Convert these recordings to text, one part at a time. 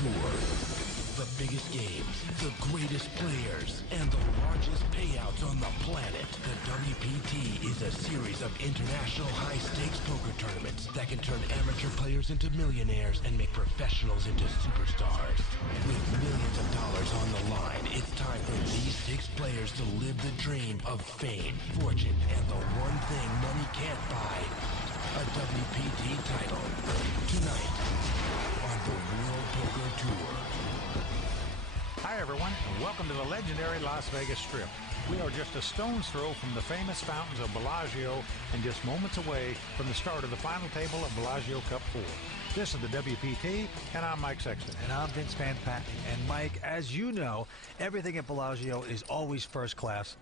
Tour. The biggest games, the greatest players, and the largest payouts on the planet. The WPT is a series of international high-stakes poker tournaments that can turn amateur players into millionaires and make professionals into superstars. With millions of dollars on the line, it's time for these 6 players to live the dream of fame, fortune, and the one thing money can't buy, a WPT title. Tonight on the World Poker Tour. Hi everyone, and welcome to the legendary Las Vegas Strip. We are just a stone's throw from the famous fountains of Bellagio and just moments away from the start of the final table of Bellagio Cup 4. This is the WPT, and I'm Mike Sexton. And I'm Vince Van Patten. And Mike, as you know, everything at Bellagio is always first class.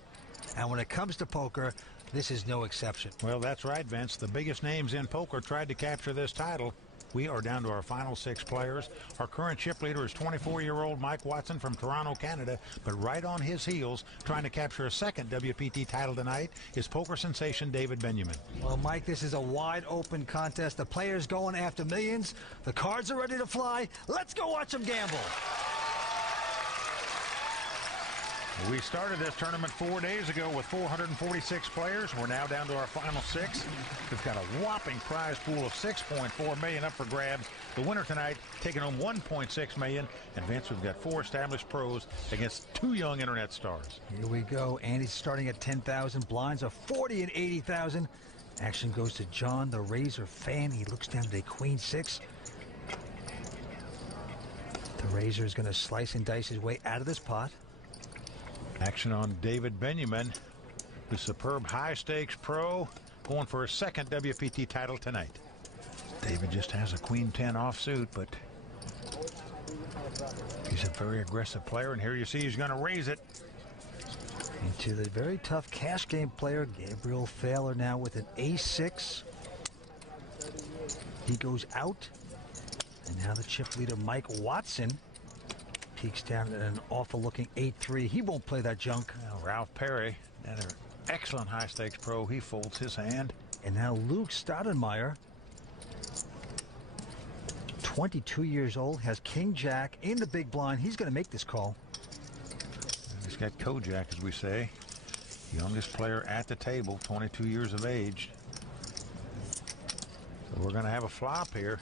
And when it comes to poker, this is no exception. Well, that's right, Vince. The biggest names in poker tried to capture this title. We are down to our final 6 players. Our current chip leader is 24-year-old Mike Watson from Toronto, Canada. But right on his heels, trying to capture a second WPT title tonight, is poker sensation David Benjamin. Well, Mike, this is a wide-open contest. The players going after millions. The cards are ready to fly. Let's go watch them gamble. We started this tournament 4 days ago with 446 players. We're now down to our final 6. We've got a whopping prize pool of $6.4 million up for grabs. The winner tonight taking home $1.6 million. And Vince, we've got 4 established pros against 2 young internet stars. Here we go. Andy's starting at 10,000. Blinds are 40 and 80,000. Action goes to John, the Razor fan. He looks down to a Queen 6. The Razor is going to slice and dice his way out of this pot. Action on David Benjamin, the superb high-stakes pro, going for a second WPT title tonight. David just has a Queen 10 offsuit, but he's a very aggressive player, and here you see he's going to raise it. Into the very tough cash game player, Gabriel Thaler, now with an ace-6. He goes out, and now the chip leader, Mike Watson, peeks down at an awful-looking 8-3. He won't play that junk. Now, Ralph Perry, another excellent high-stakes pro. He folds his hand. And now Luke Stoudemire, 22 years old, has King-Jack in the big blind. He's going to make this call. And he's got Kojak, as we say. Youngest player at the table, 22 years of age. So we're going to have a flop here.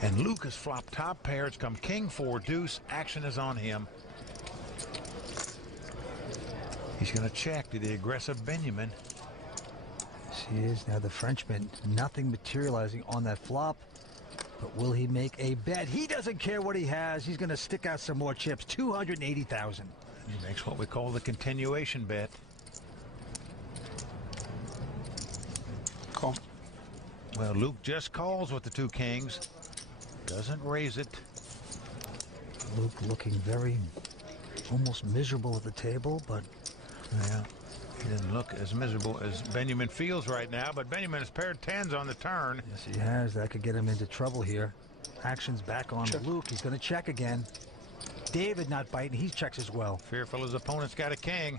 And Luke has flopped top pair. It's come King 4 deuce. Action is on him. He's going to check to the aggressive Benjamin. Yes, he is. Now the Frenchman, nothing materializing on that flop. But will he make a bet? He doesn't care what he has. He's going to stick out some more chips. 280,000. He makes what we call the continuation bet. Call. Well, Luke just calls with the 2 kings. Doesn't raise it. Luke looking very, almost miserable at the table, but yeah, he doesn't look as miserable as Benjamin feels right now, but Benjamin has paired 10s on the turn. Yes, he has. That could get him into trouble here. Action's back on Check. Luke. He's going to check again. David not biting. He checks as well. Fearful his opponent's got a king.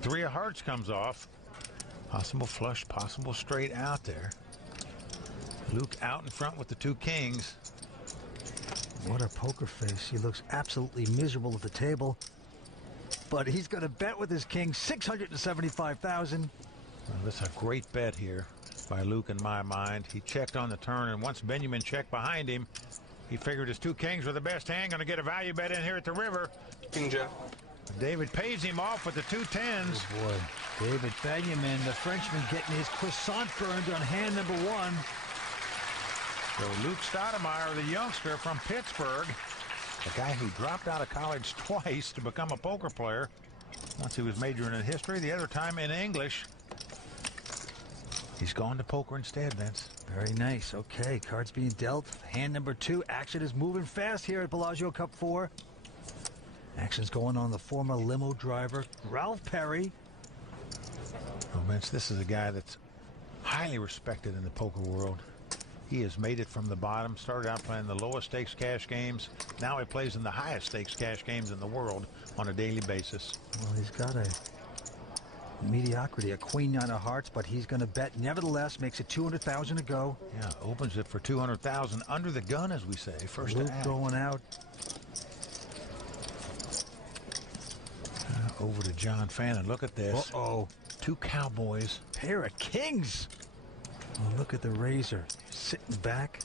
3 of hearts comes off. Possible flush, possible straight out there. Luke out in front with the 2 kings. What a poker face. He looks absolutely miserable at the table. But he's going to bet with his king, 675,000. Well, that's a great bet here by Luke in my mind. He checked on the turn, and once Benjamin checked behind him, he figured his 2 kings were the best hand. Going to get a value bet in here at the river. King Jack. David pays him off with the 2 10s. Oh boy. David Benjamin, the Frenchman, getting his croissant burned on hand number 1. So Luke Stoudemire, the youngster from Pittsburgh, a guy who dropped out of college twice to become a poker player. Once he was majoring in history, the other time in English. He's gone to poker instead, Vince. Very nice. Okay, cards being dealt. Hand number 2. Action is moving fast here at Bellagio Cup 4. Action's going on the former limo driver, Ralph Perry. Well, Vince, this is a guy that's highly respected in the poker world. He has made it from the bottom, started out playing the lowest stakes cash games. Now he plays in the highest stakes cash games in the world on a daily basis. Well, he's got a mediocrity. A queen, 9 of hearts, but he's going to bet nevertheless. Makes it 200,000 to go. Yeah, opens it for 200,000 under the gun, as we say. First Luke to act. going out. Over to John Fannin. Look at this. Uh-oh. 2 cowboys. Pair of kings. Oh, look at the razor. Sitting back.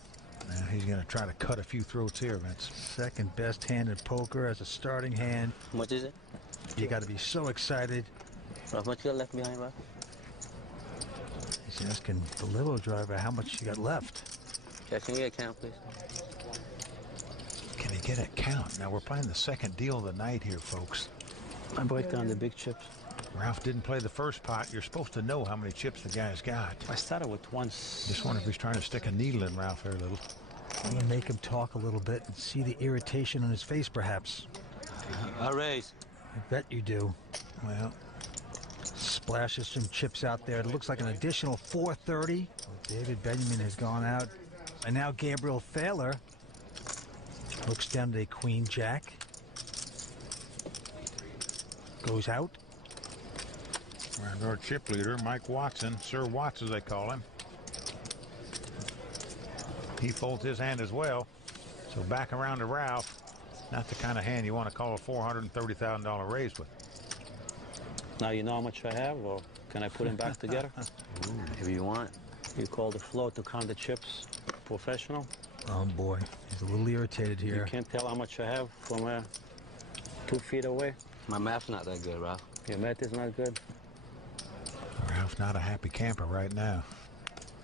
Now he's going to try to cut a few throats here, Vince. Second best hand in poker as a starting hand. How much is it? You got to be so excited. How much you got left behind, bro? He's asking the limo driver how much you got left. Yeah, can you get a count, please? Can he get a count? Now we're playing the second deal of the night here, folks. I break down the big chips. Ralph didn't play the first pot. You're supposed to know how many chips the guy's got. I started with one. Just wonder if he's trying to stick a needle in Ralph here a little. I'm going to make him talk a little bit and see the irritation on his face, perhaps. I raise. I bet you do. Well, Splashes some chips out there. It looks like an additional 430. David Benjamin has gone out. And now Gabriel Thaler looks down to a queen jack. Goes out. around our chip leader, Mike Watson, Sir Watts as they call him. He folds his hand as well. So back around to Ralph. Not the kind of hand you want to call a $430,000 raise with. Now you know how much I have, or can I put them back together? If you want. You call the floor to count the chips professional? Oh boy, he's a little irritated You here. can't tell how much I have from 2 feet away? My math's not that good, Ralph. Your math is not good? Ralph's not a happy camper right now.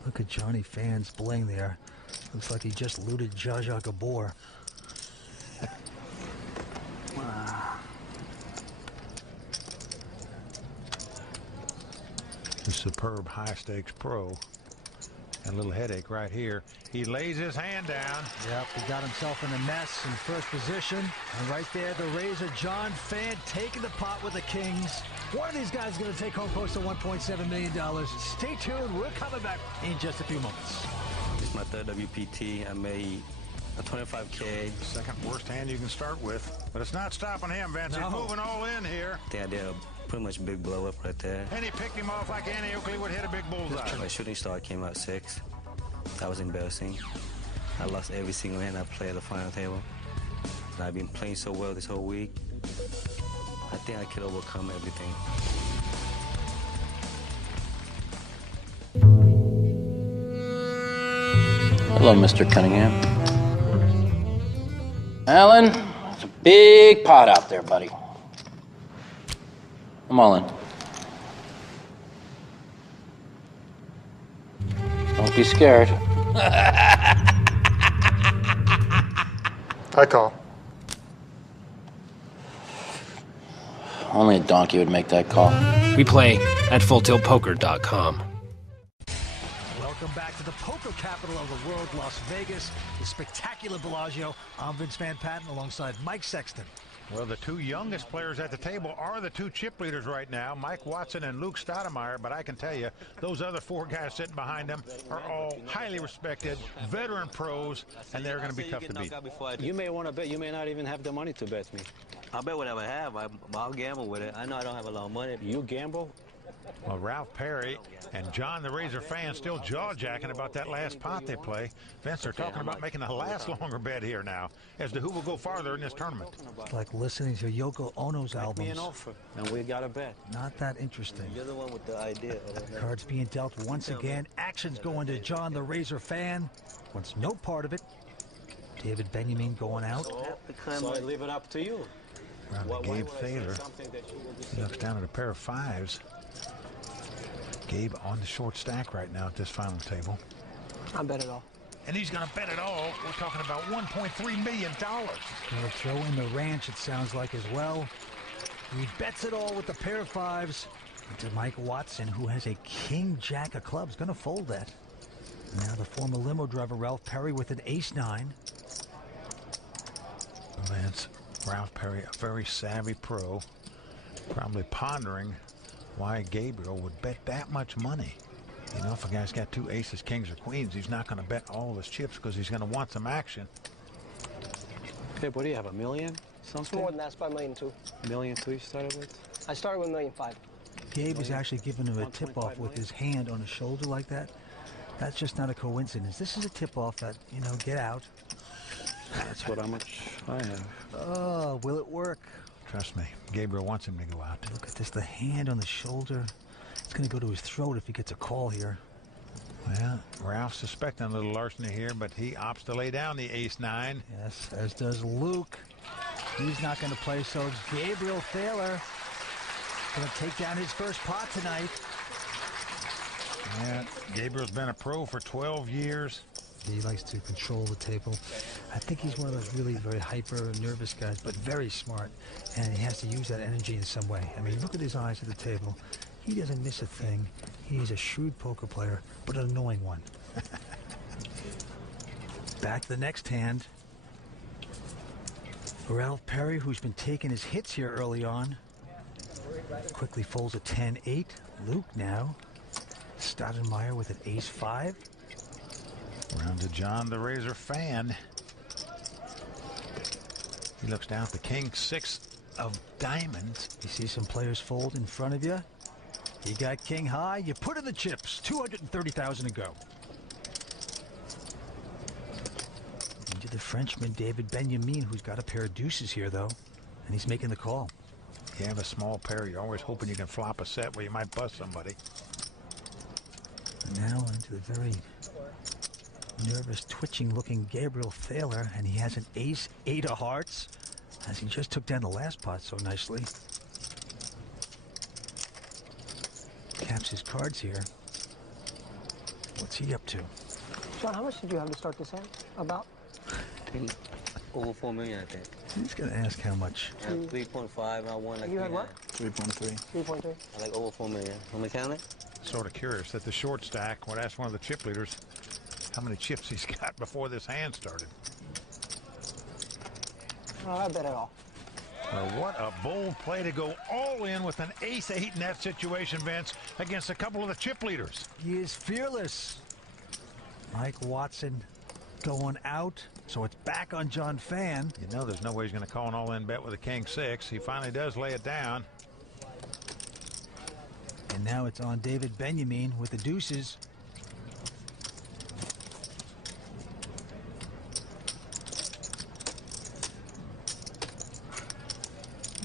Look at Johnny Fans bling there. Looks like he just looted Zsa Zsa Gabor. The superb high-stakes pro. And a little headache right here. He lays his hand down. Yep, he got himself in a mess in first position. And right there, the razor, John Fan taking the pot with the Kings. One of these guys is going to take home close to $1.7 million. Stay tuned. We're coming back in just a few moments. It's my third WPT. I made a 25K. Second worst hand you can start with. But it's not stopping him, Vince. No. He's moving all in here. I think I did a pretty much big blow up right there. And he picked him off like Annie Oakley would hit a big bullseye. My shooting star came out 6. That was embarrassing. I lost every single hand I played at the final table. And I've been playing so well this whole week. I think I could overcome everything. Hello, Mr. Cunningham. Alan, it's a big pot out there, buddy. I'm all in. Don't be scared. I call. Only a donkey would make that call. We play at FullTiltPoker.com. Welcome back to the poker capital of the world, Las Vegas, the spectacular Bellagio. I'm Vince Van Patten alongside Mike Sexton. Well, the two youngest players at the table are the two chip leaders right now, Mike Watson and Luke Stoudemire. But I can tell you, those other 4 guys sitting behind them are all highly respected, veteran pros, and they're going to be tough to beat. You may want to bet. You may not even have the money to bet me. I'll bet whatever I have. I'll gamble with it. I know I don't have a lot of money. You gamble? Well, Ralph Perry and John the Razor Fan still jaw-jacking about that last pot they play. Vince, they're talking about making a last longer bet here now as to who will go farther in this tournament. It's like listening to Yoko Ono's Make me albums. an offer, and we got to bet. Not that interesting. You're the one with the idea. Cards being dealt once again. Action's going to John the Razor Fan. Wants no part of it. David Benjamin going out. So I leave it up to you. Around to Gabe Thaler. He looks down at a pair of 5s. Gabe on the short stack right now at this final table. I bet it all. And he's going to bet it all. We're talking about $1.3 million. Going to throw in the ranch, it sounds like, as well. He bets it all with the pair of 5s. To Mike Watson, who has a king-jack of clubs. Going to fold that. Now the former limo driver, Ralph Perry, with an ace-9. Lance, Ralph Perry, a very savvy pro, probably pondering why Gabriel would bet that much money. You know, if a guy's got 2 aces, kings, or queens, he's not going to bet all his chips because he's going to want some action. Hey, what do you have, $1 million? It's Something? more than that. It's about $1.2 million. $1.2 million you started with? I started with $1.5 million. Gabe is actually giving him a tip-off with his hand on his shoulder like that. That's just not a coincidence. This is a tip-off that, you know, get out. That's what how much I have. Oh, will it work? Trust me, Gabriel wants him to go out. Look at this, the hand on the shoulder. It's going to go to his throat if he gets a call here. Well, Ralph's suspecting a little larceny here, but he opts to lay down the ace-9. Yes, as does Luke. He's not going to play, so Gabriel Thaler going to take down his first pot tonight. Yeah, Gabriel's been a pro for 12 years. He likes to control the table. I think he's one of those really very hyper nervous guys, but very smart. And he has to use that energy in some way. I mean, look at his eyes at the table. He doesn't miss a thing. He's a shrewd poker player, but an annoying one. Back to the next hand. Ralph Perry, who's been taking his hits here early on, quickly folds a 10-8. Luke now. Stoudemire with an ace-5. Round to John the Razor Fan. He looks down at the king-6 of diamonds. You see some players fold in front of you. You got king high. You put in the chips. 230,000 to go. Into the Frenchman, David Benjamin, who's got a pair of deuces here, though. And he's making the call. You have a small pair. You're always hoping you can flop a set where you might bust somebody. And now into the very nervous, twitching-looking Gabriel Thaler, and he has an ace-8 of hearts, as he just took down the last pot so nicely. Caps his cards here. What's he up to? John, how much did you have to start this hand? About? Over 4 million, I think. He's going to ask how much. 3.5, I won like You had what? 3.3. 3.3. like over 4 million. Want me to count it? Sort of curious that the short stack would ask one of the chip leaders how many chips he's got before this hand started. No, I bet it all. Well, what a bold play to go all in with an ace-8 in that situation, Vince, against a couple of the chip leaders. He is fearless. Mike Watson going out, so it's back on John Fan. You know there's no way he's going to call an all-in bet with a king-6. He finally does lay it down. And now it's on David Benjamin with the deuces.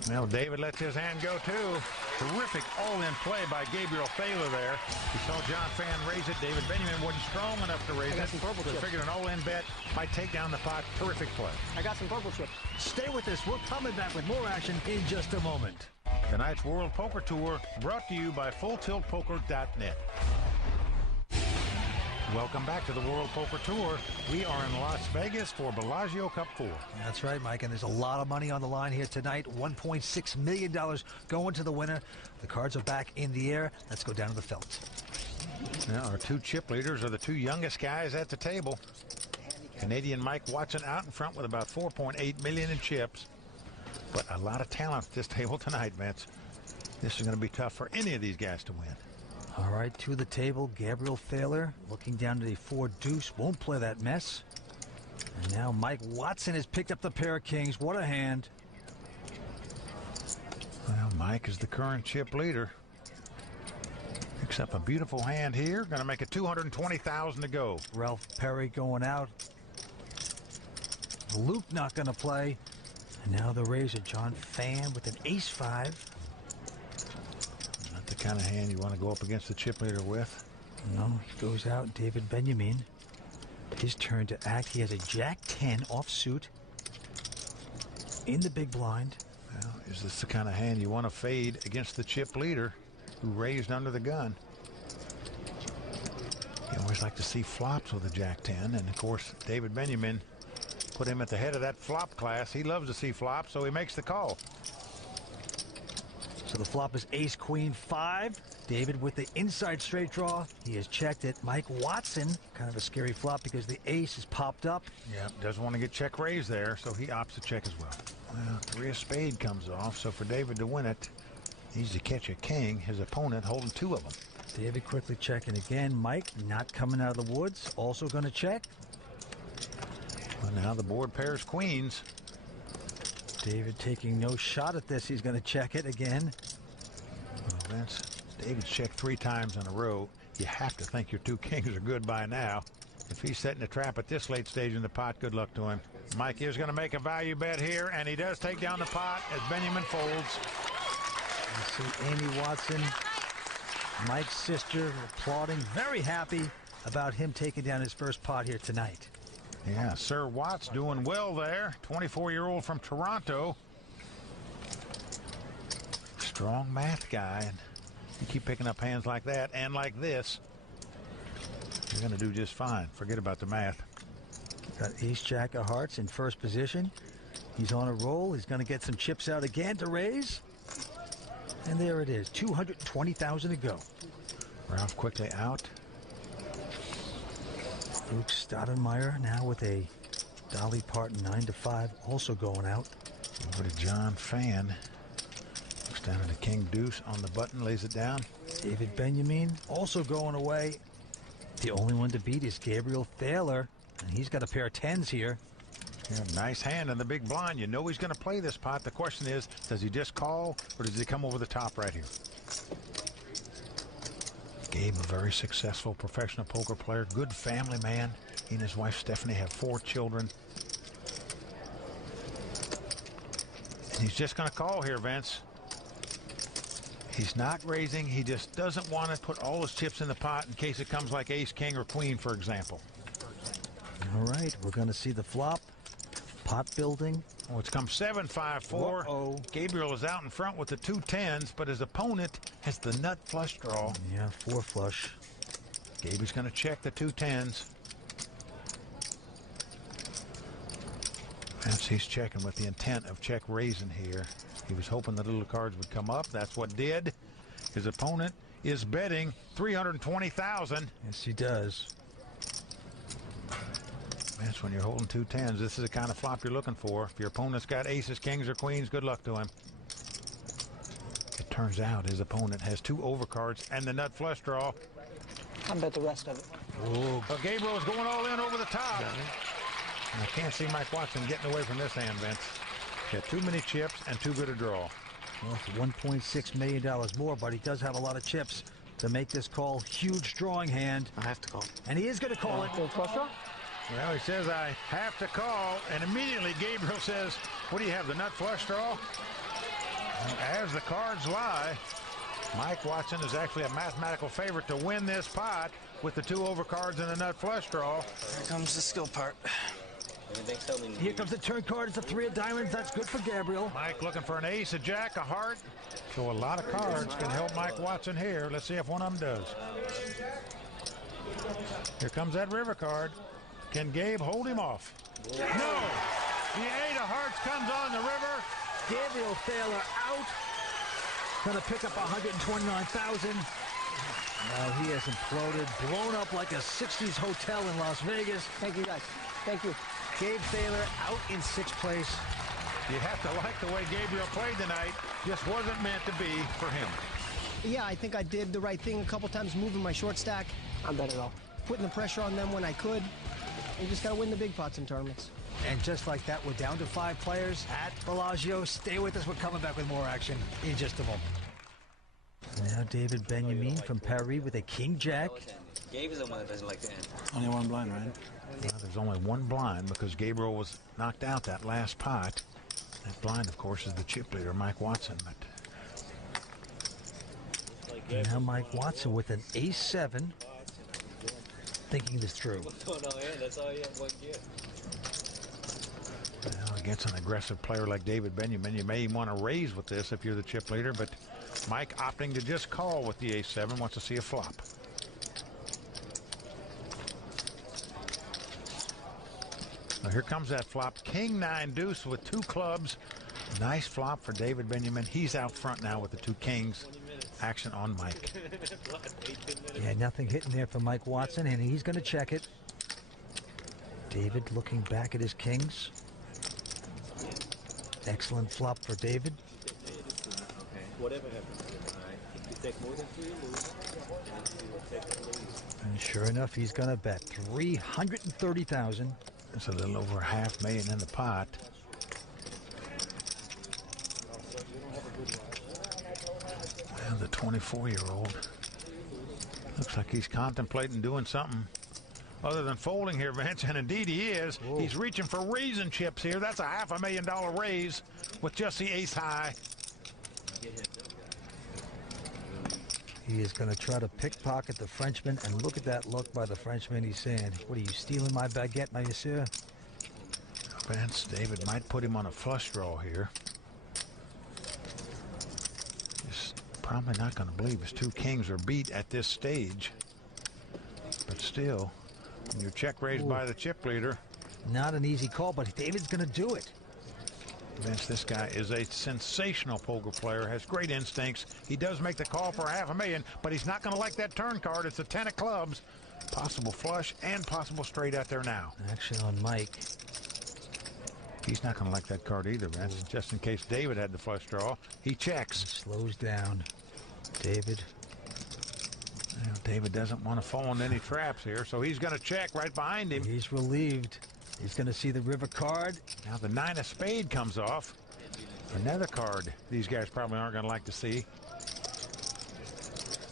Well, David lets his hand go, too. Terrific all-in play by Gabriel Thaler there. He saw John Fan raise it. David Benjamin wasn't strong enough to raise it. Purple So chips. figured an all-in bet might take down the pot. Terrific play. I got some purple chips. Stay with us. We're coming back with more action in just a moment. Tonight's World Poker Tour brought to you by FullTiltPoker.net. Welcome back to the World Poker Tour. We are in Las Vegas for Bellagio Cup 4. That's right, Mike, and there's a lot of money on the line here tonight. $1.6 million going to the winner. The cards are back in the air. Let's go down to the felt. Now, our two chip leaders are the two youngest guys at the table. Canadian Mike Watson out in front with about $4.8 million in chips. But a lot of talent at this table tonight, Vince. This is going to be tough for any of these guys to win. All right, to the table, Gabriel Thaler looking down to the 4 deuce. Won't play that mess. And now Mike Watson has picked up the pair of kings. What a hand. Well, Mike is the current chip leader. Picks up a beautiful hand here. Going to make it $220,000 to go. Ralph Perry going out. Luke not going to play. And now the Razor, John Fan with an ace-5. Not the kind of hand you want to go up against the chip leader with. No, he goes out. David Benjamin. His turn to act. He has a Jack-10 offsuit in the big blind. Well, is this the kind of hand you want to fade against the chip leader who raised under the gun? You always like to see flops with a Jack-10, and of course, David Benjamin put him at the head of that flop class. He loves to see flops, so he makes the call. So the flop is ace-queen-5. David with the inside straight draw. He has checked it. Mike Watson, kind of a scary flop because the ace is popped up. Yeah, doesn't want to get check raised there, so he opts to check as well. Well, 3 of spade comes off, so for David to win it, he needs to catch a king. His opponent holding 2 of them. David quickly checking again. Mike not coming out of the woods. Also going to check. Well, now the board pairs queens. David taking no shot at this. He's going to check it again. Well, Vince, David's checked 3 times in a row. You have to think your 2 kings are good by now. If he's setting a trap at this late stage in the pot, good luck to him. Mike is going to make a value bet here, and he does take down the pot as Benjamin folds. You see Amy Watson, Mike's sister, applauding, very happy about him taking down his first pot here tonight. Yeah, Sir Watts doing well there. 24-year-old from Toronto. Strong math guy. And you keep picking up hands like that and like this, you're going to do just fine. Forget about the math. Got ace-jack of hearts in first position. He's on a roll. He's going to get some chips out again to raise. And there it is, 220,000 to go. Ralph quickly out. Luke Stoudemire now with a Dolly Parton 9-5 also going out. Over to John Fan. Looks down at the king deuce on the button, lays it down. David Benjamin also going away. The only one to beat is Gabriel Thaler, and he's got a pair of 10s here. Yeah, nice hand in the big blind. You know he's going to play this pot. The question is, does he just call or does he come over the top right here? Gabe, a very successful professional poker player, good family man. He and his wife Stephanie have 4 children. And he's just going to call here, Vince. He's not raising. He just doesn't want to put all his chips in the pot in case it comes like ace, king, or queen, for example. All right, we're going to see the flop. Pot building. Oh, it's come 7-5-4. Uh-oh. Gabriel is out in front with the 2 10s, but his opponent has the nut flush draw. Yeah, 4 flush. Gabe's going to check the 2 10s. As he's checking with the intent of check raising here. He was hoping the little cards would come up. That's what did. His opponent is betting 320,000. Yes, he does. That's when you're holding 2 10s. This is the kind of flop you're looking for. If your opponent's got aces, kings, or queens, good luck to him. It turns out his opponent has 2 overcards and the nut flush draw. I bet the rest of it. Oh. But Gabriel is going all in over the top. And I can't see Mike Watson getting away from this hand, Vince. Got too many chips and too good a draw. Well, it's $1.6 million more, but he does have a lot of chips to make this call. Huge drawing hand. I have to call. And he is going to call it. Flush draw? Well, he says, I have to call, and immediately Gabriel says, what do you have, the nut flush draw? As the cards lie, Mike Watson is actually a mathematical favorite to win this pot with the 2 overcards and the nut flush draw. Here comes the skill part. Here comes the turn card. It's a 3 of diamonds. That's good for Gabriel. Mike looking for an ace, a jack, a heart. So a lot of cards can help Mike Watson here. Let's see if one of them does. Here comes that river card. Can Gabe hold him off? No! The 8 of hearts comes on the river. Gabriel Thaler out. Going to pick up 129,000. Now he has imploded, blown up like a 60s hotel in Las Vegas. Thank you, guys. Thank you. Gabe Thaler out in 6th place. You have to like the way Gabriel played tonight. Just wasn't meant to be for him. Yeah, I think I did the right thing a couple times, moving my short stack. I bet it all. Putting the pressure on them when I could. You just got to win the big pots in tournaments. And just like that, we're down to 5 players at Bellagio. Stay with us. We're coming back with more action in just a moment. Now David Benjamin from Paris with a king-jack. Gabe is the one that doesn't like to end. Only 1 blind, right? Well, there's only 1 blind because Gabriel was knocked out that last pot. That blind, of course, is the chip leader, Mike Watson. But And now Mike Watson with an ace-7. Thinking this through. Well, against an aggressive player like David Benjamin, you may want to raise with this if you're the chip leader, but Mike opting to just call with the ace-7, wants to see a flop. Now here comes that flop. King-9 deuce with 2 clubs. Nice flop for David Benjamin. He's out front now with the 2 kings. Action on Mike. Yeah, nothing hitting there for Mike Watson, and he's going to check it. David looking back at his kings. Excellent flop for David. Whatever happens, all right? If you take more than 3, you lose. And sure enough, he's going to bet 330,000. It's a little over $500,000 in the pot. And the 24-year-old. Looks like he's contemplating doing something other than folding here, Vince, and indeed he is. Whoa. He's reaching for raisin chips here. That's a $500,000 raise with just the ace high. He is going to try to pickpocket the Frenchman, and look at that look by the Frenchman. He's saying, what are you, stealing my baguette, monsieur? Vince, David might put him on a flush draw here. He's probably not going to believe his two kings are beat at this stage. But still, when you're check raised by the chip leader. Not an easy call, but David's going to do it. Vince, this guy is a sensational poker player, has great instincts. He does make the call for $500,000, but he's not going to like that turn card. It's a 10 of clubs. Possible flush and possible straight out there now. Action on Mike. He's not going to like that card either, Vince. Just in case David had the flush draw. He checks. He slows down. David. Well, David doesn't want to fall into any traps here, so he's going to check right behind him. He's relieved. He's going to see the river card. Now the 9 of spade comes off. Another card these guys probably aren't going to like to see.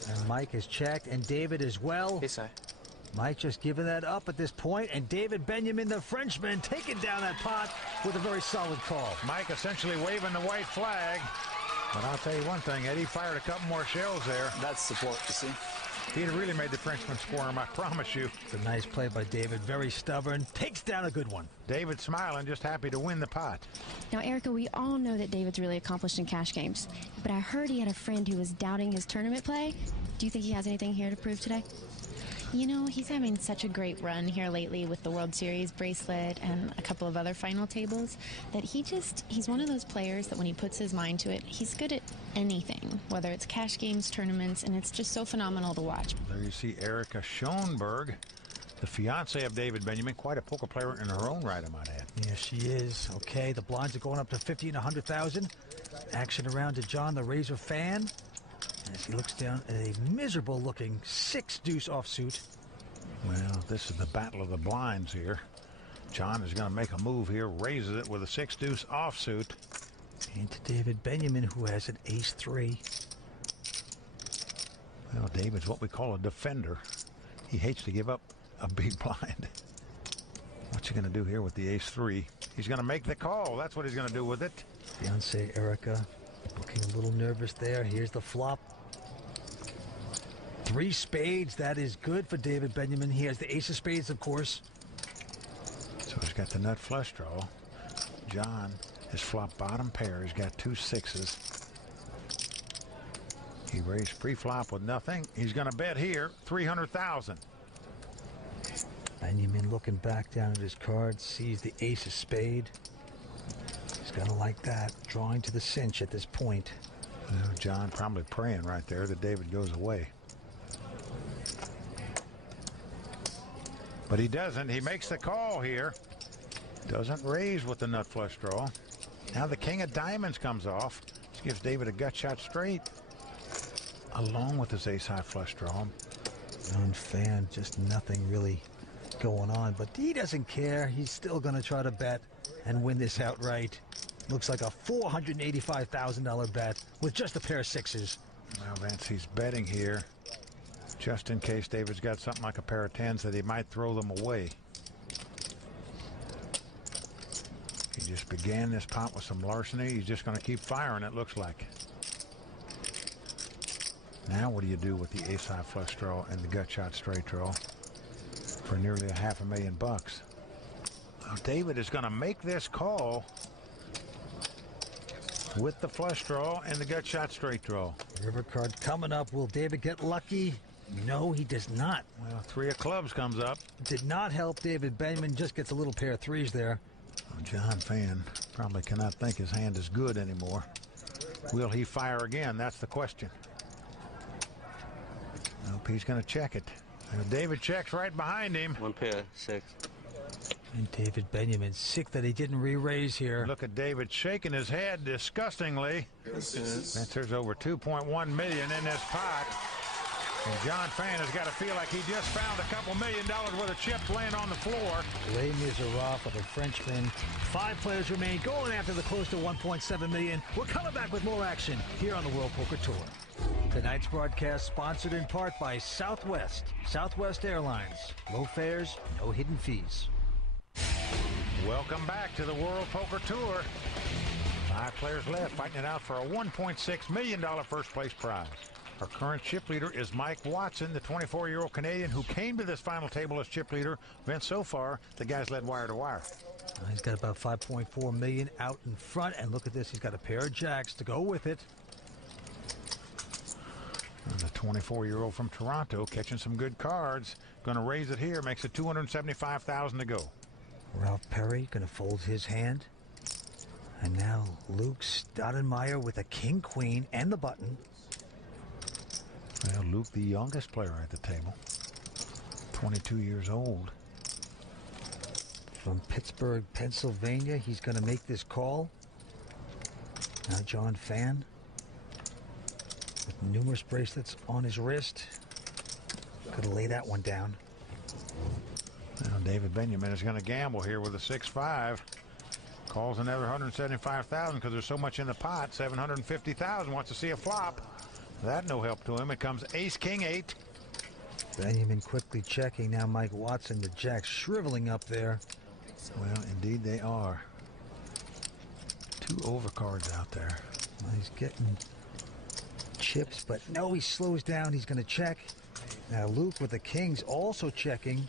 And Mike has checked, and David as well. Yes, sir. Mike just giving that up at this point, and David Benjamin, the Frenchman, taking down that pot with a very solid call. Mike essentially waving the white flag. But I'll tell you one thing, Eddie fired a couple more shells there. That's support, you see. He'd really made the Frenchman squirm, I promise you. It's a nice play by David, very stubborn, takes down a good one. David smiling, just happy to win the pot. Now, Erica, we all know that David's really accomplished in cash games, but I heard he had a friend who was doubting his tournament play. Do you think he has anything here to prove today? You know, he's having such a great run here lately with the World Series bracelet and a couple of other final tables that he's one of those players that when he puts his mind to it, he's good at anything, whether it's cash games, tournaments, and it's just so phenomenal to watch. There you see Erica Schoenberg, the fiance of David Benjamin, quite a poker player in her own right, I might add. Yes, she is. Okay, the blinds are going up to 50 and 100,000. Action around to John, the Razor fan, as he looks down at a miserable-looking 6-deuce offsuit. Well, this is the battle of the blinds here. John is going to make a move here, raises it with a 6-deuce offsuit. Into David Benjamin, who has an ace-3. Well, David's what we call a defender. He hates to give up a big blind. What's he going to do here with the ace-3? He's going to make the call. That's what he's going to do with it. Fiance Erica looking a little nervous there. Here's the flop. 3 spades. That is good for David Benjamin. He has the ace of spades, of course. So he's got the nut flush draw. John has flopped bottom pair. He's got 2 6s. He raised pre-flop with nothing. He's going to bet here 300,000. Benjamin looking back down at his cards, sees the ace of spade. He's going to like that. Drawing to the cinch at this point. Well, John probably praying right there that David goes away. But he doesn't. He makes the call here. Doesn't raise with the nut flush draw. Now the king of diamonds comes off. This gives David a gut shot straight, along with his ace high flush draw. Non-fan, just nothing really going on. But he doesn't care. He's still going to try to bet and win this outright. Looks like a $485,000 bet with just a pair of 6s. Well, Vince, he's betting here just in case David's got something like a pair of 10s that he might throw them away. He just began this pot with some larceny. He's just going to keep firing, it looks like. Now what do you do with the ace high flush draw and the gut shot straight draw for nearly $500,000? Well, David is going to make this call with the flush draw and the gut shot straight draw. River card coming up. Will David get lucky? No, he does not. Well, 3 of clubs comes up. Did not help David Benjamin. Just gets a little pair of 3s there. Well, John Fan probably cannot think his hand is good anymore. Will he fire again? That's the question. Nope, he's going to check it. And David checks right behind him. 1 pair, 6. And David Benjamin, sick that he didn't re-raise here. Look at David shaking his head disgustingly. There's over $2.1 million in this pot. And John Fan has got to feel like he just found a couple $1 million worth of chips laying on the floor. Les Miserables of the Frenchman. 5 players remain going after the close to $1.7 million. We're coming back with more action here on the World Poker Tour. Tonight's broadcast sponsored in part by Southwest Airlines. Low fares, no hidden fees. Welcome back to the World Poker Tour. 5 players left fighting it out for a $1.6 million first place prize. Our current chip leader is Mike Watson, the 24-year-old Canadian who came to this final table as chip leader. Vince, so far, the guy's led wire to wire. He's got about $5.4 million out in front, and look at this. He's got a pair of jacks to go with it. And the 24-year-old from Toronto catching some good cards. Going to raise it here. Makes it $275,000 to go. Ralph Perry going to fold his hand. And now Luke Stoudemire with a king-queen and the button. Well, Luke, the youngest player at the table. 22 years old. From Pittsburgh, Pennsylvania, he's going to make this call. Now John Fan, with numerous bracelets on his wrist. Going to lay that one down. Now David Benjamin is going to gamble here with a 6-5. Calls another $175,000 because there's so much in the pot. $750,000. Wants to see a flop. That no help to him. It comes ace, king, 8. Benjamin quickly checking. Now Mike Watson, the jacks shriveling up there. Well, indeed they are. 2 overcards out there. Well, he's getting chips, but no, he slows down. He's going to check. Now Luke with the kings also checking.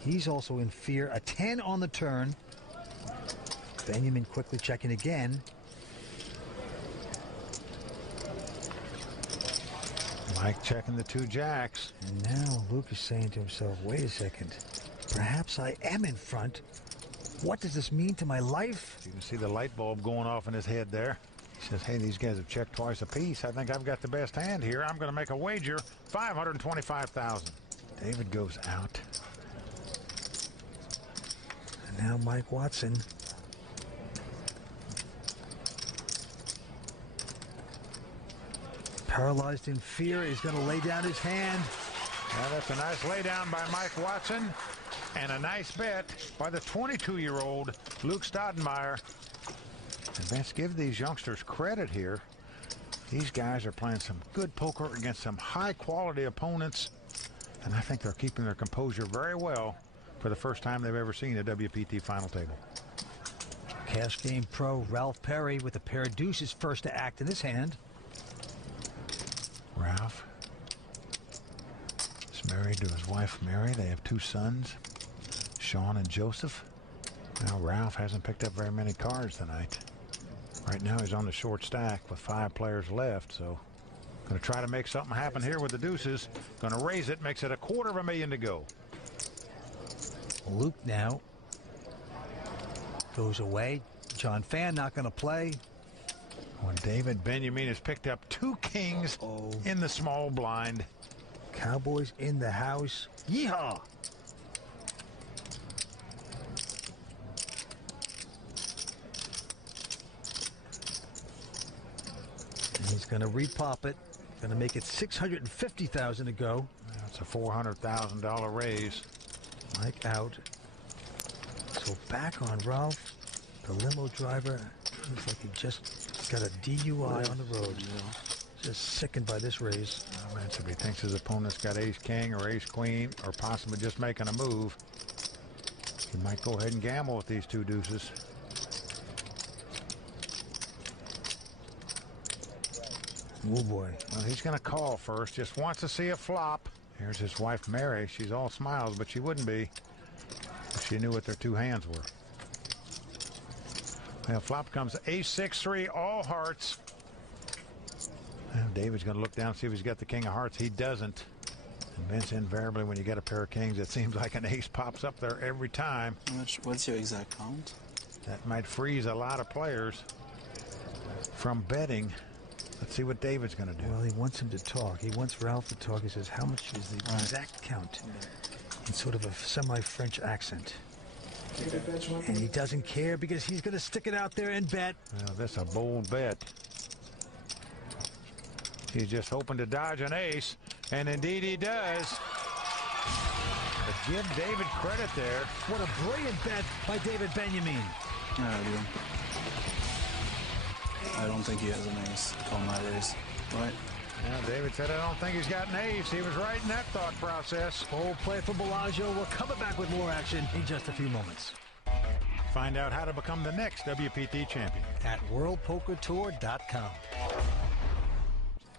He's also in fear. A 10 on the turn. Benjamin quickly checking again. Mike checking the 2 jacks. And now Luke is saying to himself, wait a second. Perhaps I am in front. What does this mean to my life? You can see the light bulb going off in his head there. He says, hey, these guys have checked twice apiece. I think I've got the best hand here. I'm going to make a wager. $525,000. David goes out. And now Mike Watson. Paralyzed in fear, he's going to lay down his hand. Now that's a nice lay down by Mike Watson and a nice bet by the 22-year-old Luke Stoudemire. And Vince, give these youngsters credit here. These guys are playing some good poker against some high-quality opponents, and I think they're keeping their composure very well for the first time they've ever seen a WPT final table. Cash game pro Ralph Perry with a pair of deuces first to act in his hand. Ralph is married to his wife Mary. They have 2 sons, Sean and Joseph. Now Ralph hasn't picked up very many cards tonight. Right now he's on the short stack with 5 players left, so going to try to make something happen here with the deuces. Going to raise it, makes it $250,000 to go. Luke now goes away. John Fan not going to play. When David Benjamin has picked up 2 kings in the small blind. Cowboys in the house. Yeehaw! And he's going to repop it. Going to make it $650,000 to go. That's a $400,000 raise. Mike out. So back on Ralph. The limo driver looks like he just got a DUI on the road. Just sickened by this raise. If he thinks his opponent's got ace-king or ace-queen or possibly just making a move, he might go ahead and gamble with these 2 deuces. Oh boy. Well, he's going to call first. Just wants to see a flop. Here's his wife Mary. She's all smiles, but she wouldn't be if she knew what their 2 hands were. Well, flop comes ace-6-3, all hearts. Well, David's going to look down and see if he's got the king of hearts. He doesn't. And Vince, invariably, when you get a pair of kings, it seems like an ace pops up there every time. What's your exact count? That might freeze a lot of players from betting. Let's see what David's going to do. Well, he wants him to talk. He wants Ralph to talk. He says, how much is the exact count? In sort of a semi-French accent. And he doesn't care because he's going to stick it out there and bet. Well, that's a bold bet. He's just hoping to dodge an ace, and indeed he does. But give David credit there. What a brilliant bet by David Benjamin. Yeah, I do. I don't think he has an ace on my raise, right? Now, David said, I don't think he's got an ace. He was right in that thought process. Full play for Bellagio. We're coming back with more action in just a few moments. Find out how to become the next WPT champion at WorldPokerTour.com.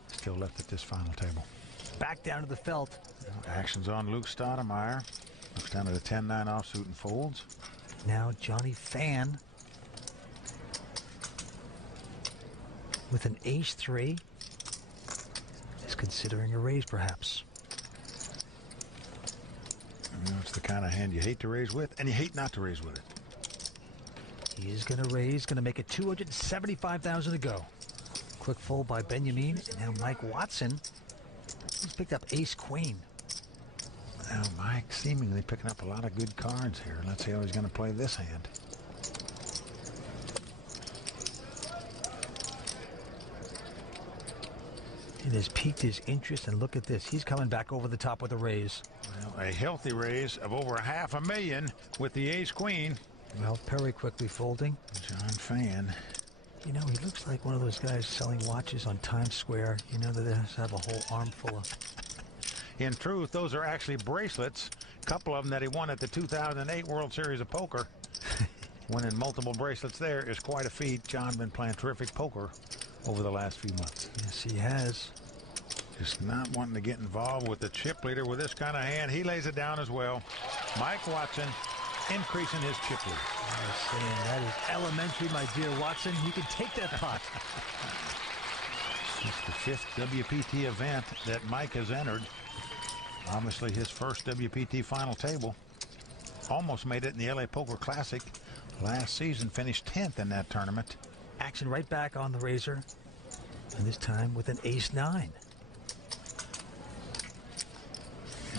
Still left at this final table. Back down to the felt. Action's on Luke Stoudemire. Looks down at a 10-9 offsuit and folds. Now Johnny Fan with an ace-3 is considering a raise, perhaps. It's the kind of hand you hate to raise with, and you hate not to raise with it. He is going to raise, going to make it $275,000 to go. Quick fold by Benjamin, and now Mike Watson. He's picked up ace-queen. Now Mike seemingly picking up a lot of good cards here. Let's see how he's going to play this hand. It has piqued his interest, and look at this. He's coming back over the top with a raise. Well, a healthy raise of over $500,000 with the ace-queen. Well, Perry quickly folding. John Fan. You know, he looks like one of those guys selling watches on Times Square. You know, that they have a whole armful of... In truth, those are actually bracelets. A couple of them that he won at the 2008 World Series of Poker. Winning multiple bracelets there is quite a feat. John been playing terrific poker over the last few months. Yes, he has. Just not wanting to get involved with the chip leader with this kind of hand. He lays it down as well. Mike Watson increasing his chip lead. I was saying, that is elementary, my dear Watson. You can take that pot. It's the 5th WPT event that Mike has entered. Obviously his first WPT final table. Almost made it in the LA Poker Classic. Last season finished 10th in that tournament. Action right back on the razor. And this time with an ace-9.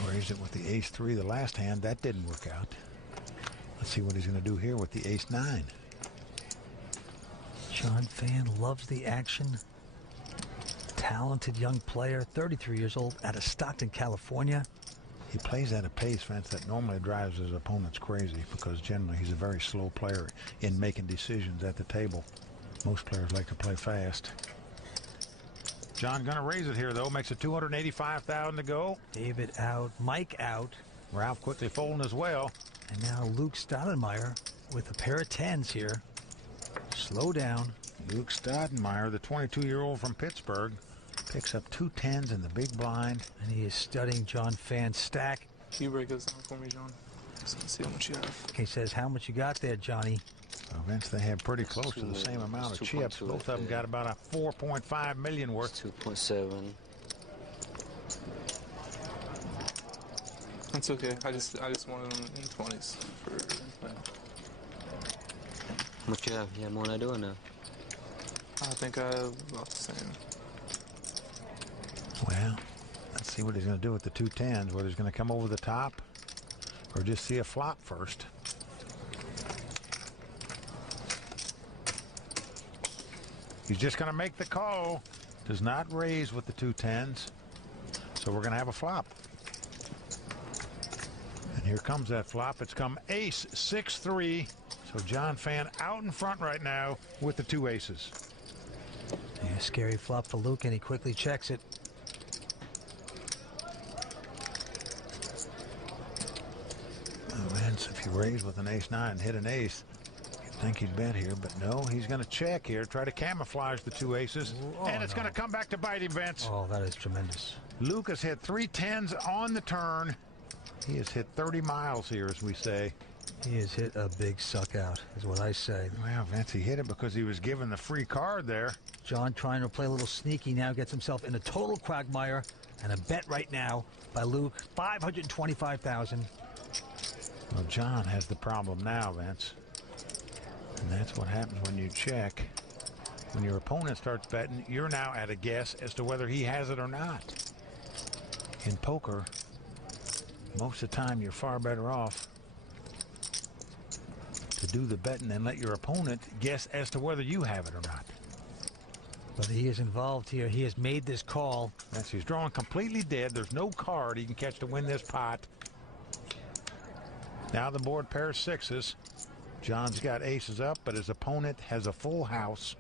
Raised it with the ace-3 the last hand. That didn't work out. Let's see what he's going to do here with the ace-9. John Fan loves the action. Talented young player, 33 years old, out of Stockton, California. He plays at a pace, Vince, that normally drives his opponents crazy because generally he's a very slow player in making decisions at the table. Most players like to play fast. John going to raise it here, though. Makes it $285,000 to go. David out. Mike out. Ralph quickly folding as well. And now Luke Stoudemire with a pair of 10s here. Slow down. Luke Stoudemire, the 22-year-old from Pittsburgh, picks up 2 10s in the big blind. And he is studying John Fan's stack. Can you break this down for me, John? Just to see how much you have. He says, how much you got there, Johnny? Well, Vince, they have pretty close to the same amount of chips. Both of them got about a $4.5 million worth. 2.7. That's okay. I just wanted them in 20s for. How much you have? You have more than I do or no? I think I have about the same. Well, let's see what he's going to do with the 2 10s. Whether he's going to come over the top or just see a flop first. He's just going to make the call. Does not raise with the 2 10s. So we're going to have a flop. And here comes that flop. It's come ace 6-3. So John Fan out in front right now with the 2 aces. Yeah, scary flop for Luke, and he quickly checks it. Oh, man, so if you raise with an ace-9 and hit an ace, you'd think he'd bet here, but no, he's going to check here, try to camouflage the 2 aces, and it's going to come back to bite him, Vince. Oh, that is tremendous. Luke has hit 3 10s on the turn. He has hit 30 miles here, as we say. He has hit a big suck out, is what I say. Wow, Vince, he hit it because he was given the free card there. John trying to play a little sneaky now, gets himself in a total quagmire, and a bet right now by Luke, $525,000. Well, John has the problem now, Vince. And that's what happens when you check. When your opponent starts betting, you're now at a guess as to whether he has it or not. In poker, most of the time you're far better off to do the betting and let your opponent guess as to whether you have it or not. But he is involved here. He has made this call. Yes, he's drawing completely dead. There's no card he can catch to win this pot. Now the board pairs 6s. John's got aces up, but his opponent has a full house.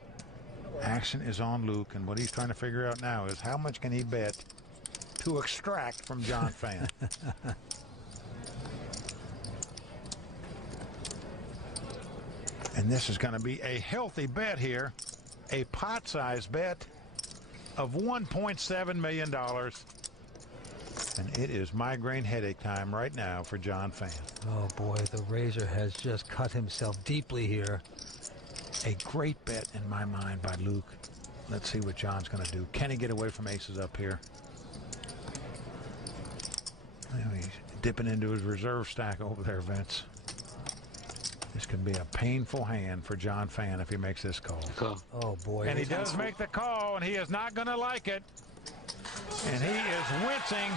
Action is on Luke, and what he's trying to figure out now is how much can he bet to extract from John Fan. And this is going to be a healthy bet here, a pot-sized bet of $1.7 million. And it is migraine headache time right now for John Fan. Oh boy, the Razor has just cut himself deeply here. A great bet in my mind by Luke. Let's see what John's going to do. Can he get away from aces up here? He's dipping into his reserve stack over there, Vince. This could be a painful hand for John Fan if he makes this call. Oh boy. And he does make the call, and he is not going to like it. And he is wincing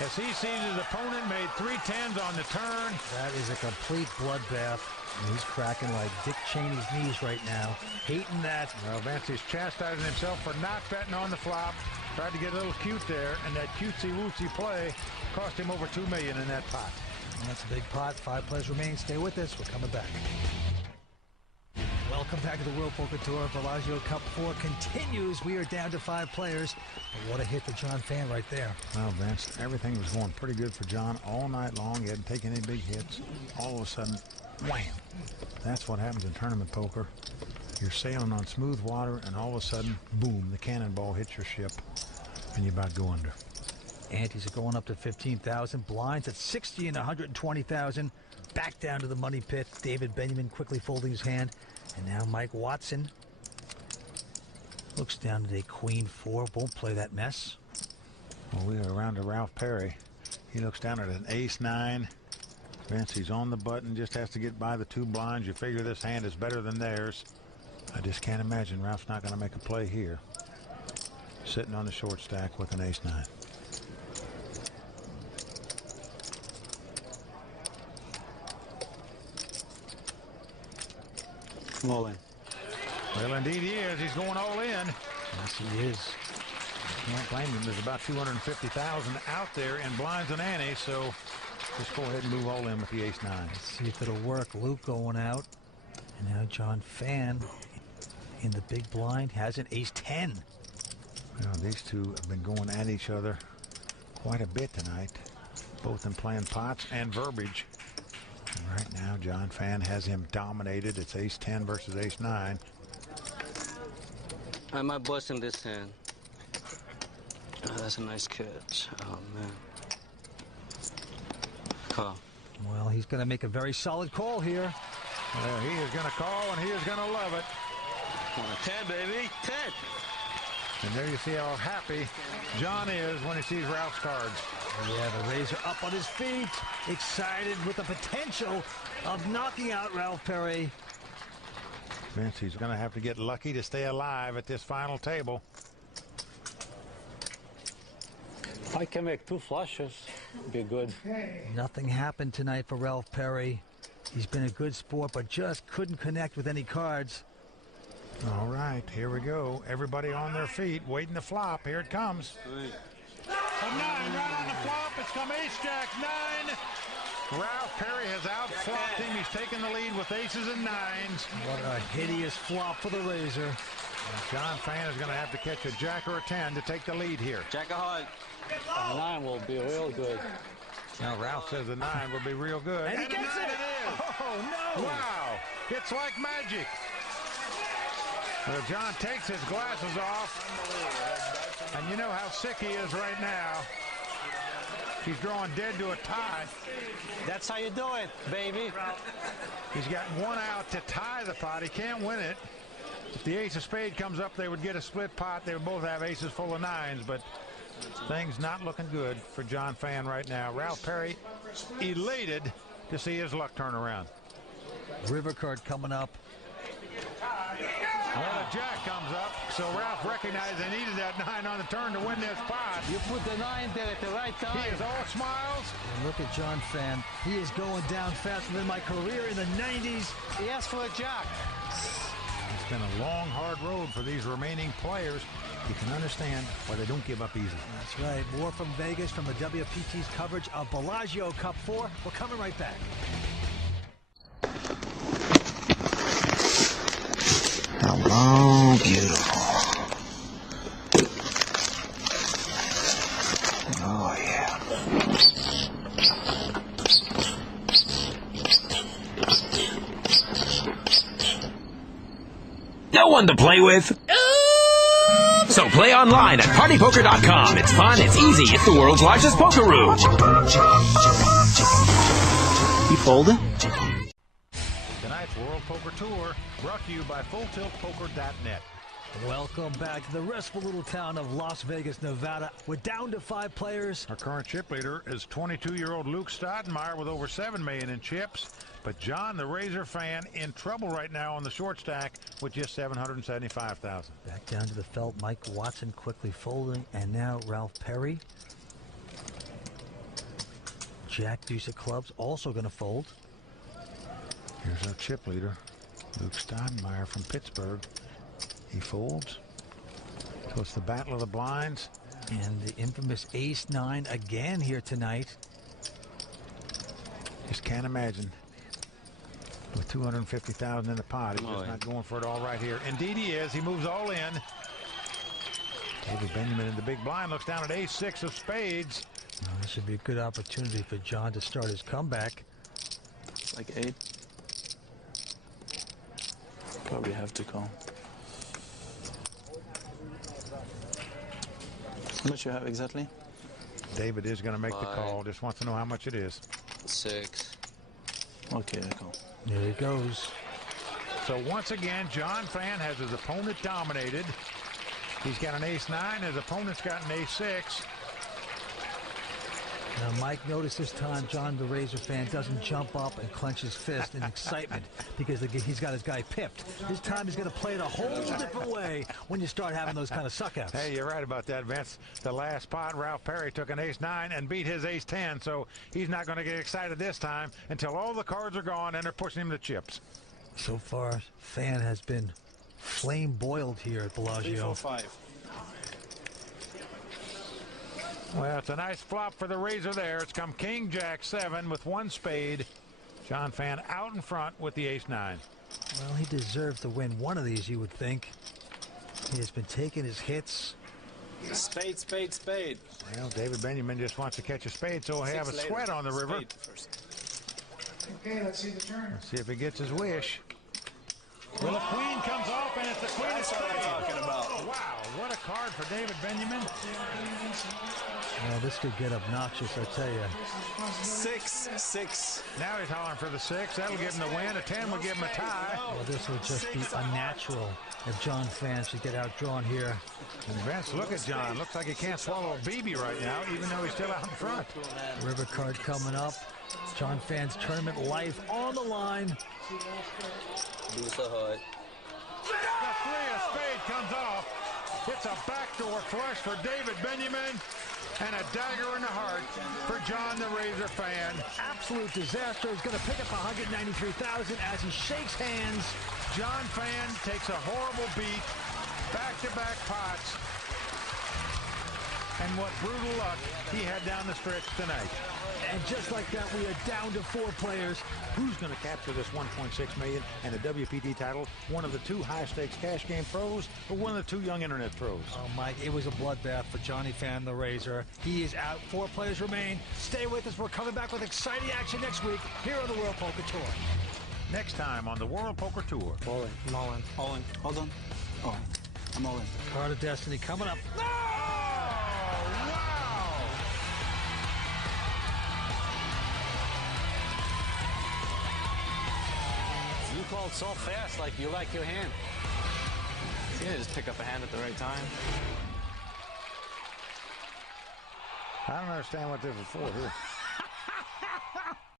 as he sees his opponent made 3 10s on the turn. That is a complete bloodbath. And he's cracking like Dick Cheney's knees right now. Hating that. Well, Vince is chastising himself for not betting on the flop. Tried to get a little cute there, and that cutesy-wootsy play cost him over $2 million in that pot. And that's a big pot. 5 players remain. Stay with us. We're coming back. Welcome back to the World Poker Tour. Bellagio Cup 4 continues. We are down to 5 players. But what a hit for John Fan right there. Well, Vince, everything was going pretty good for John all night long. He hadn't taken any big hits. All of a sudden, wham! That's what happens in tournament poker. You're sailing on smooth water, and all of a sudden, boom, the cannonball hits your ship, and you about go under. Antes are going up to 15,000. Blinds at 60 and 120,000. Back down to the money pit. David Benjamin quickly folding his hand. And now Mike Watson looks down at a queen 4. Won't play that mess. Well, we are around to Ralph Perry. He looks down at an ace 9. Vince, he's on the button, just has to get by the 2 blinds. You figure this hand is better than theirs. I just can't imagine Ralph's not going to make a play here. Sitting on the short stack with an ace 9. All in. Well, indeed he is. He's going all in. Yes, he is. Can't blame him. There's about 250,000 out there in blinds and antes, so just go ahead and move all in with the ace 9. Let's see if it'll work. Luke going out. And now John Fan in the big blind has an ace 10. Well, these two have been going at each other quite a bit tonight, both in playing pots and verbiage. And right now, John Fan has him dominated. It's ace 10 versus ace 9. I might bust in this hand. Oh, that's a nice catch. Oh, man. Call. Well, he's going to make a very solid call here. Well, he is going to call, and he is going to love it. 10, baby. 10. And there you see how happy John is when he sees Ralph's cards. Yeah, the Razor up on his feet, excited with the potential of knocking out Ralph Perry. Vince, he's going to have to get lucky to stay alive at this final table. I can make 2 flushes. Be good. Nothing happened tonight for Ralph Perry. He's been a good sport, but just couldn't connect with any cards. All right, here we go. Everybody on their feet, waiting to flop. Here it comes. A 9 right on the flop. It's come ace-jack 9. Ralph Perry has out-flopped him. He's taken the lead with aces and 9s. What a hideous flop for the Razor. And John Fan is going to have to catch a jack or a 10 to take the lead here. Jack of heart. A 9 will be real good. Now Ralph says the 9 will be real good. And he gets it! Oh, no! Wow! It's like magic. Well, John takes his glasses off, and you know how sick he is right now. He's drawing dead to a tie. That's how you do it, baby. He's got 1 out to tie the pot. He can't win it. If the ace of spade comes up, they would get a split pot. They would both have aces full of 9s, but things not looking good for John Fan right now. Ralph Perry elated to see his luck turn around. River card coming up. Well, a jack comes up, so Ralph recognized they needed that 9 on the turn to win this pot. You put the 9 there at the right time. He is all smiles. And look at John Fan. He is going down faster than my career in the 90s. He asked for a jack. It's been a long, hard road for these remaining players. You can understand why they don't give up easy. That's right. More from Vegas from the WPT's coverage of Bellagio Cup 4. We're coming right back. Oh, beautiful. Oh, yeah. No one to play with. So play online at partypoker.com. It's fun, it's easy, it's the world's largest poker room. You folded? Tonight's World Poker Tour brought to you by FullTiltPoker.net. Welcome back to the restful little town of Las Vegas, Nevada. We're down to 5 players. Our current chip leader is 22-year-old Luke Stoudemire with over $7 million in chips. But John, the Razor fan, in trouble right now on the short stack with just $775,000. Back down to the felt. Mike Watson quickly folding, and now Ralph Perry. Jack deuce of clubs also going to fold. Here's our chip leader, Luke Stoudemire from Pittsburgh. He folds. So it's the battle of the blinds. And the infamous ace-9 again here tonight. Just can't imagine. With $250,000 in the pot, he's just not going for it all right here. Indeed he is. He moves all in. David Benjamin in the big blind looks down at ace-6 of spades. Well, this should be a good opportunity for John to start his comeback. Like 8. Probably have to call. How much you have exactly? David is going to make the call. Just wants to know how much it is. 6. Okay, I call. There he goes. So once again, John Fan has his opponent dominated. He's got an ace-9. His opponent's got an ace-6. Now, Mike, notice this time John the Razor fan doesn't jump up and clench his fist in excitement because he's got his guy pipped. This time he's going to play it a whole different way when you start having those kind of suckouts. Hey, you're right about that, Vince. The last pot, Ralph Perry took an ace-9 and beat his ace-10, so he's not going to get excited this time until all the cards are gone and they're pushing him to chips. So far, Fan has been flame-boiled here at Bellagio. 3, 4, 5. Well, it's a nice flop for the Razor there. It's come King Jack 7 with 1 spade. John Fan out in front with the ace-9. Well, he deserved to win one of these, you would think. He has been taking his hits. Spade, spade, spade. Well, David Benjamin just wants to catch a spade, so he'll have a sweat on the river. Okay, let's see the turn. Let's see if he gets his wish. Well, a queen comes off, and it's the queen of spades. That's what I'm talking about. Wow, what a card for David Benjamin. Well, this could get obnoxious, I tell you. 6, 6. Now he's hollering for the 6. That'll give him the win. A 10 will give him a tie. Well, this would just be unnatural if John Fan should get outdrawn here. And Vince, look at John. Looks like he can't swallow a BB right now, even though he's still out in front. River card coming up. John Fan's tournament life on the line. Do so hard. The 3 of spade comes off. It's a backdoor flush for David Benjamin and a dagger in the heart for John the Razor Fan. Absolute disaster. He's going to pick up $193,000 as he shakes hands. John Fan takes a horrible beat, back-to-back pots, and what brutal luck he had down the stretch tonight. And just like that, we are down to 4 players. Who's going to capture this $1.6 million and a WPT title? One of the 2 high-stakes cash game pros, or one of the 2 young internet pros? Oh, Mike, it was a bloodbath for Johnny Fan, the Razor. He is out. 4 players remain. Stay with us. We're coming back with exciting action next week here on the World Poker Tour. Next time on the World Poker Tour. All in. I'm all in. All in. Hold on. Oh, I'm all in. Card of Destiny coming up. Oh, wow! You called so fast, like you like your hand. Yeah, just pick up a hand at the right time. I don't understand what this is for here.